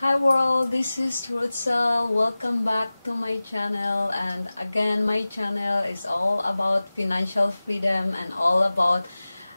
Hi world, this is Rutsa. Welcome back to my channel, and again my channel is all about financial freedom and all about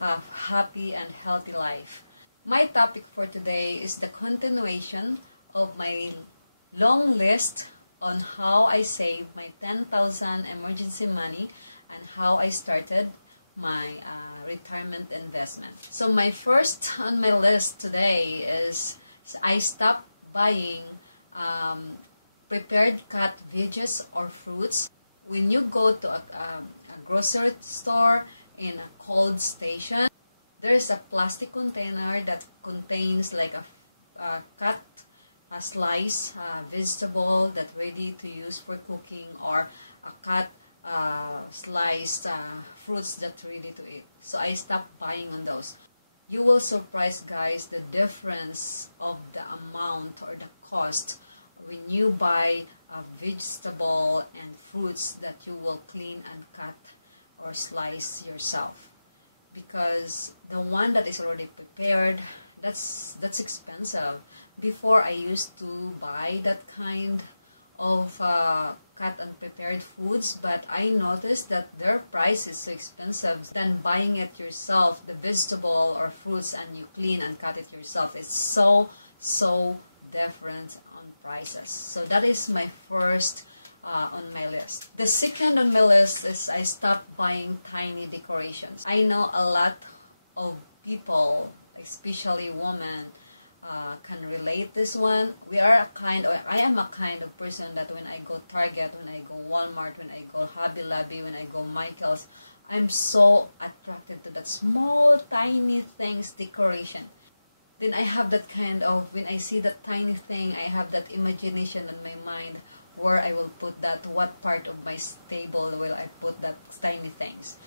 happy and healthy life. My topic for today is the continuation of my long list on how I saved my 10,000 emergency money and how I started my retirement investment. So my first on my list today is I stopped buying prepared cut veggies or fruits. When you go to a grocery store in a cold station, there is a plastic container that contains like a cut a slice vegetable that ready to use for cooking, or a cut sliced fruits that ready to eat. So I stopped buying on those. You will surprise, guys, the difference of the amount or the cost when you buy a vegetable and fruits that you will clean and cut or slice yourself. Because the one that is already prepared, that's expensive. Before, I used to buy that kind of cut and prepared foods, but I noticed that their price is so expensive than buying it yourself, the vegetable or fruits, and you clean and cut it yourself. It's so different on prices. So that is my first on my list. The second on my list is I stopped buying tiny decorations. I know a lot of people, especially women, can relate this one. I am a kind of person that when I go Target, when I go Walmart, when I go Hobby Lobby, when I go Michael's, I'm so attracted to that small tiny things decoration. Then I have that kind of, when I see that tiny thing, I have that imagination in my mind where I will put that, what part of my table will I put that tiny things.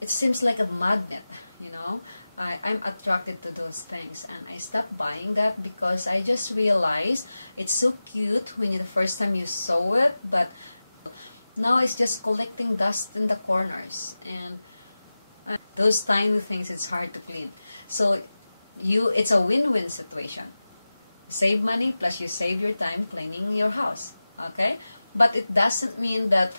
It seems like a magnet, you know. I'm attracted to those things, and I stopped buying that because I just realized it's so cute when the first time you saw it, but now it's just collecting dust in the corners, and those tiny things, it's hard to clean. So it's a win-win situation. Save money plus you save your time cleaning your house, okay? But it doesn't mean that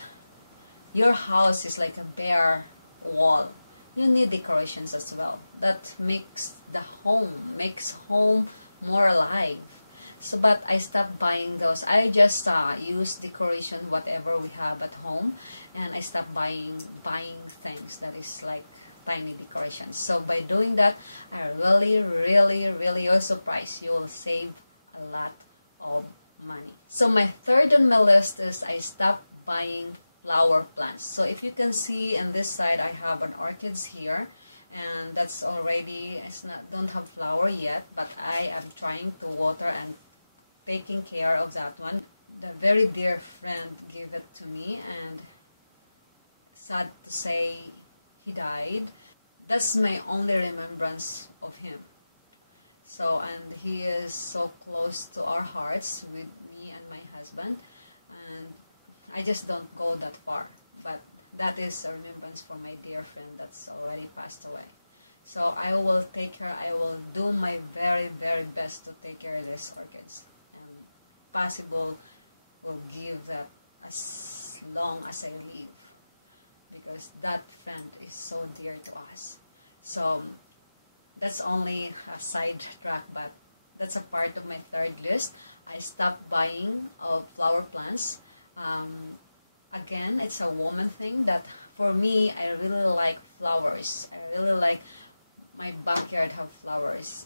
your house is like a bare wall. You need decorations as well. That makes home more alive. So, but I stopped buying those. I just use decoration whatever we have at home, and I stopped buying things that is like tiny decorations. So by doing that, I really are surprised. You will save a lot of money. So my third on my list is I stopped buying flower plants. So if you can see on this side, I have an orchids here, and that's already, don't have flower yet, but I am trying to water and taking care of that one. The very dear friend gave it to me, and sad to say he died. That's my only remembrance of him. So, and he is so close to our hearts with me and my husband, and I just don't go that far, but that is a remembrance for my dear friend that's already passed away. So I will do my very best to take care of these orchids, and possible will give that as long as I live, because that friend is so dear to us. So that's only a side track, but that's a part of my third list. I stopped buying flower plants. Again, it's a woman thing that for me, I really like flowers. I really like my backyard have flowers.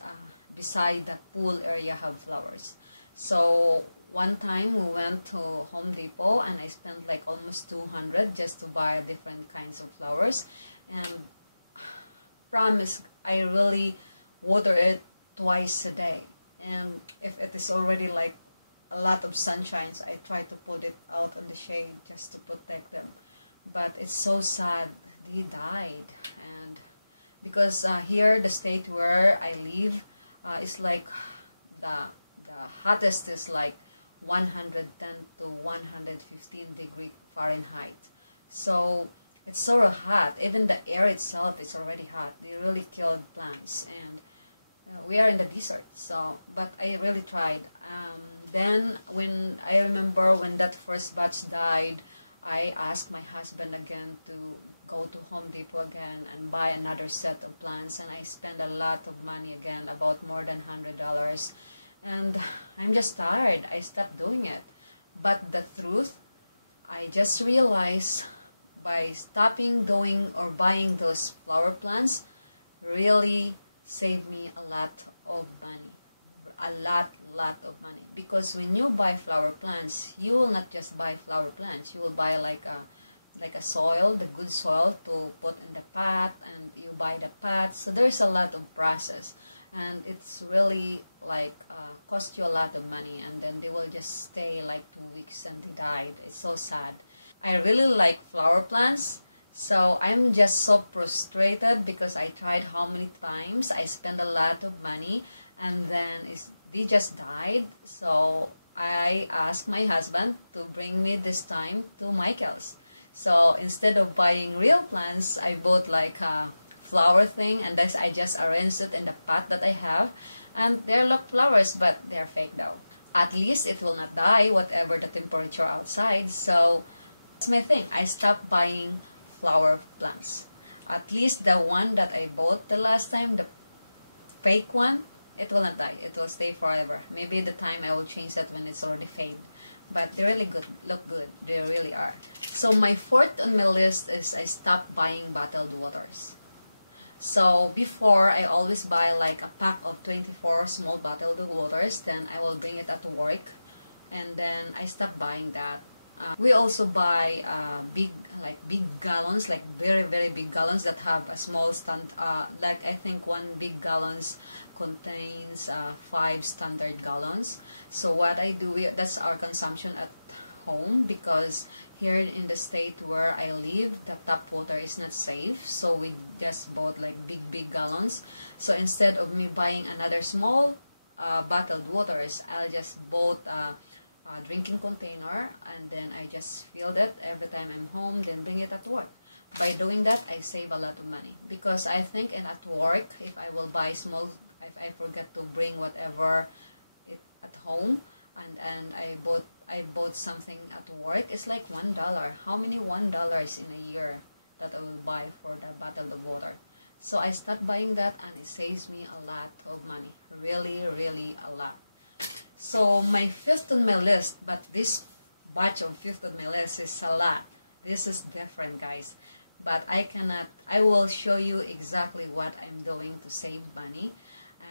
Beside the pool area have flowers. So one time we went to Home Depot, and I spent like almost 200 just to buy different kinds of flowers. And promise, I really water it twice a day. And if it is already like a lot of sunshine, so I try to put it out in the shade just to protect them. But it's so sad, they died. And because here, the state where I live, is like the hottest is like 110 to 115 degree Fahrenheit. So it's so hot. Even the air itself is already hot. They really killed plants, and we are in the desert. So, but I really tried. Then when I remember when that first batch died, I asked my husband again to go to Home Depot again and buy another set of plants, and I spent a lot of money again, about more than $100. And I'm just tired. I stopped doing it. But the truth, I just realized by stopping doing or buying those flower plants really saved me a lot of money. A lot of money. Because when you buy flower plants, you will not just buy flower plants. You will buy like a soil, the good soil to put in the pot, and you buy the pot. So there's a lot of process, and it's really like cost you a lot of money, and then they will just stay like 2 weeks and they died. It's so sad. I really like flower plants, so I'm just so frustrated because I tried how many times, I spent a lot of money, and then they just died. So I asked my husband to bring me this time to Michael's. So instead of buying real plants, I bought like a flower thing, and this I just arranged it in the pot that I have, and they're like flowers, but they're fake though. At least it will not die whatever the temperature outside. So that's my thing. I stopped buying flower plants. At least the one that I bought the last time, the fake one, it will not die. It will stay forever. Maybe the time I will change that when it's already fade. But they really good, look good. They really are. So my fourth on my list is I stopped buying bottled waters. So before, I always buy like a pack of 24 small bottled waters. Then I will bring it at work. And then I stopped buying that. We also buy big gallons, like very big gallons that have a small stand. Like I think one big gallons contains 5 standard gallons. So what I do, that's our consumption at home, because here in the state where I live, the tap water is not safe. So we just bought like big gallons. So instead of me buying another small bottled waters, I'll just bought drinking container, and then I just fill it every time I'm home, then bring it at work. By doing that, I save a lot of money, because I think at work, if I will buy small, if I forget to bring whatever it at home, and I bought something at work, it's like $1. How many $1 in a year that I will buy for the bottle of water? So I start buying that, and it saves me a lot of money, really a lot. So my fifth on my list, but this batch of fifth on my list is a lot. This is different, guys. But I will show you exactly what I'm doing to save money,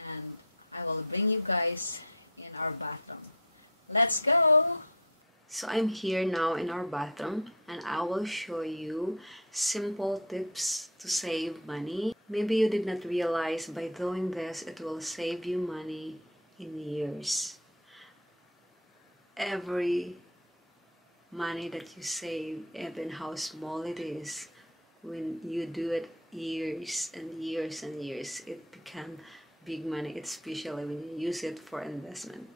and I will bring you guys in our bathroom. Let's go! So I'm here now in our bathroom, and I will show you simple tips to save money. Maybe you did not realize by doing this, it will save you money in years. Every money that you save, even how small it is, when you do it years and years and years, it becomes big money, especially when you use it for investment.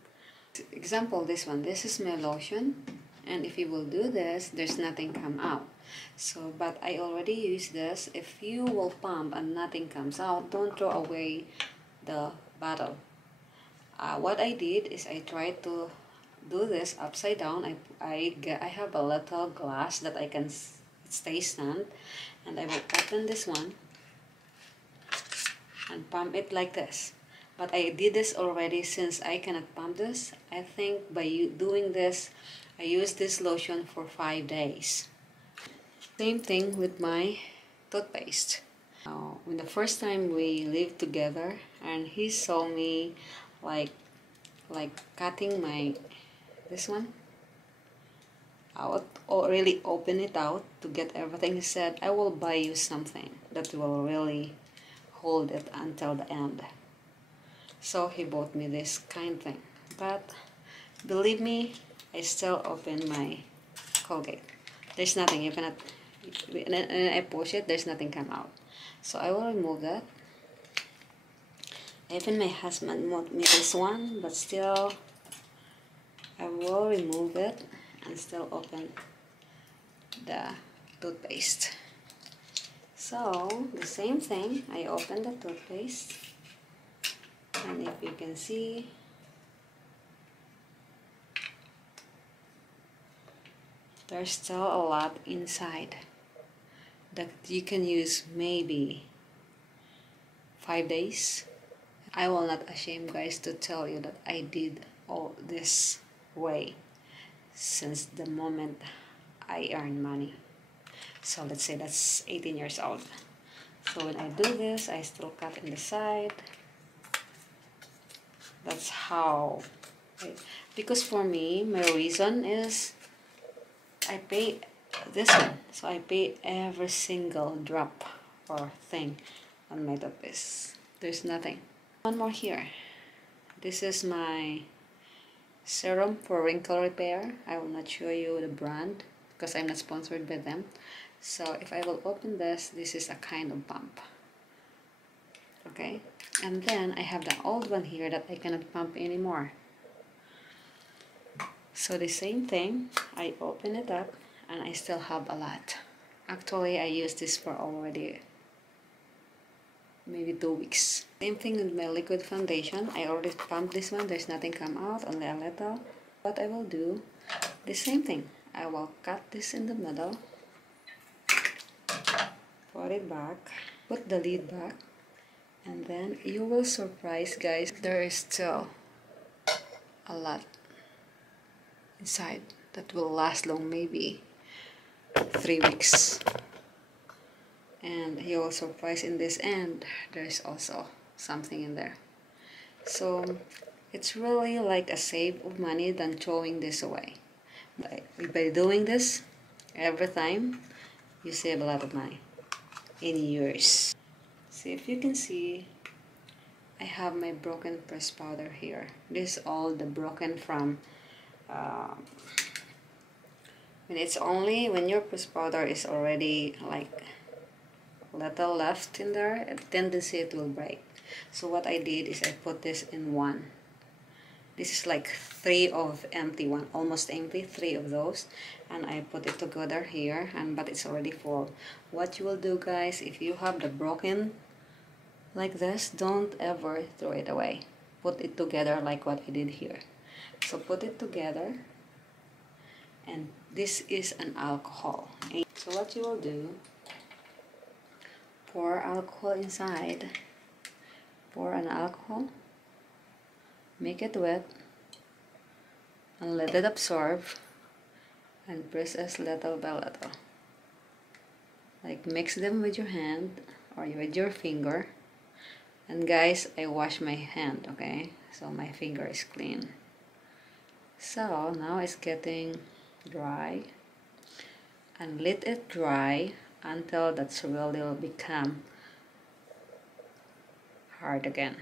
Example, this one, this is my lotion, and if you will do this, there's nothing come out. So, but I already use this. If you will pump and nothing comes out, don't throw away the bottle. What I did is I tried to do this upside down. I have a little glass that I can stay stand, and I will open this one and pump it like this. But I did this already, since I cannot pump this. I think by doing this, I used this lotion for 5 days. Same thing with my toothpaste. When the first time we lived together, and he saw me like cutting this one out, or really open it out to get everything, he said, I will buy you something that will really hold it until the end. So he bought me this kind thing, but believe me, I still open my Colgate. There's nothing, you cannot, and I push it, there's nothing come out. So I will remove that. Even my husband bought me this one, but still I will remove it and still open the toothpaste. So the same thing, I open the toothpaste And if you can see, there's still a lot inside that you can use maybe 5 days. I will not ashamed, guys, to tell you that I did all this way since the moment I earn money. So let's say that's 18 years old. So when I do this, I still cut in the side. That's how, because for me, my reason is I pay this one. So I pay every single drop or thing on my toothpaste. There's nothing. One more here. This is my serum for wrinkle repair. I will not show you the brand because I'm not sponsored by them. So if I will open this, this is a kind of pump. Okay, and then I have the old one here that I cannot pump anymore. So the same thing, I open it up and I still have a lot. Actually, I used this for already maybe 2 weeks. Same thing with my liquid foundation. I already pumped this one. There's nothing come out, only a little. What I will do, the same thing. I will cut this in the middle, put it back, put the lid back, and then you will surprise, guys, there is still a lot inside that will last long, maybe 3 weeks. And you will surprise in this end, there's also something in there. So it's really like a save of money than throwing this away. By doing this every time, you save a lot of money in years. See, if you can see, I have my broken pressed powder here. This is all the broken from when it's only when your pressed powder is already like little left in there, a tendency it will break. So what I did is I put this in one. This is like 3 of empty one, almost empty, 3 of those, and I put it together here, and but it's already full. What you will do, guys, if you have the broken like this, don't ever throw it away. Put it together like what I did here. So put it together, and this is an alcohol. So what you will do, pour alcohol inside, pour an alcohol, make it wet, and let it absorb, and press as little by little. Like mix them with your hand or with your finger. And guys, I wash my hand, okay? So my finger is clean. So now it's getting dry, and let it dry until that's really will become hard again.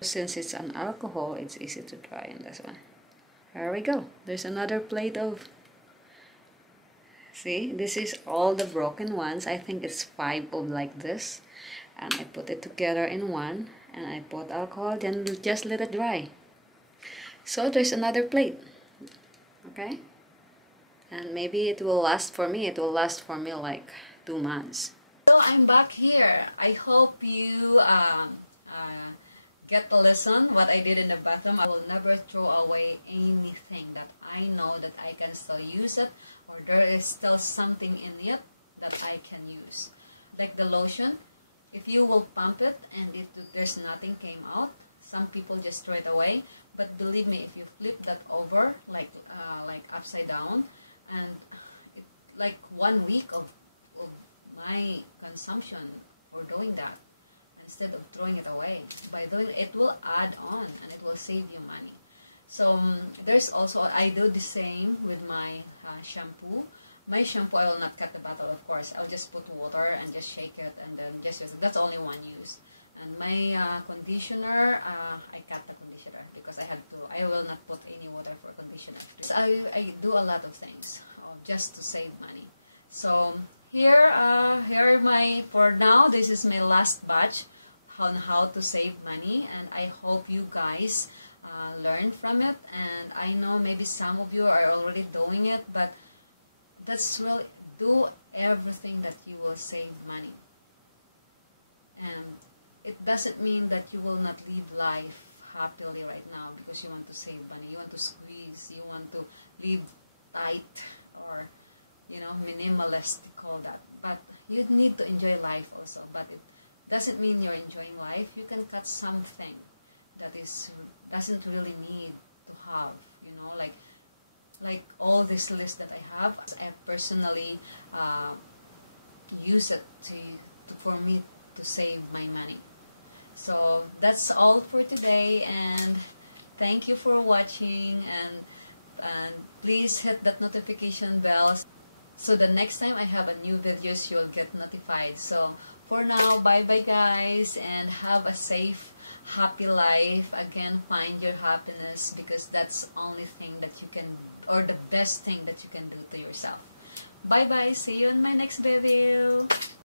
Since it's an alcohol, it's easy to dry in this one. There we go. There's another plate of, see, this is all the broken ones. I think it's 5 of like this, and I put it together in one, and I put alcohol, then just let it dry. So there's another plate, okay? And maybe it will last for me, like 2 months. So I'm back here. I hope you get the lesson what I did in the bathroom. I will never throw away anything that I know that I can still use it, or there is still something in it that I can use. Like the lotion, if you will pump it and there's nothing came out, some people just throw it away. But believe me, if you flip that over like upside down, and it like 1 week of my consumption for doing that, instead of throwing it away. By doing it will add on, and it will save you money. So there's also, I do the same with my shampoo. My shampoo, I will not cut the bottle, of course. I'll just put water and just shake it and then just use it. That's only one use. And my conditioner, I cut the conditioner because I will not put any water for conditioner. So I do a lot of things just to save money. So here for now, this is my last batch on how to save money, and I hope you guys learn from it. And I know maybe some of you are already doing it, but that's really, do everything that you will save money. And it doesn't mean that you will not live life happily right now because you want to save money, you want to squeeze, you want to live tight, or minimalist, to call that. But you need to enjoy life also, but it doesn't mean you're enjoying life. You can cut something that is doesn't really need to have, like all this list that I have. I personally use it for me to save my money. So that's all for today, and thank you for watching, and please hit that notification bell so the next time I have a new videos, you'll get notified. So for now, bye bye guys, and have a safe, happy life. Again, find your happiness, because that's the only thing that you can, or the best thing that you can do to yourself. Bye bye, see you in my next video.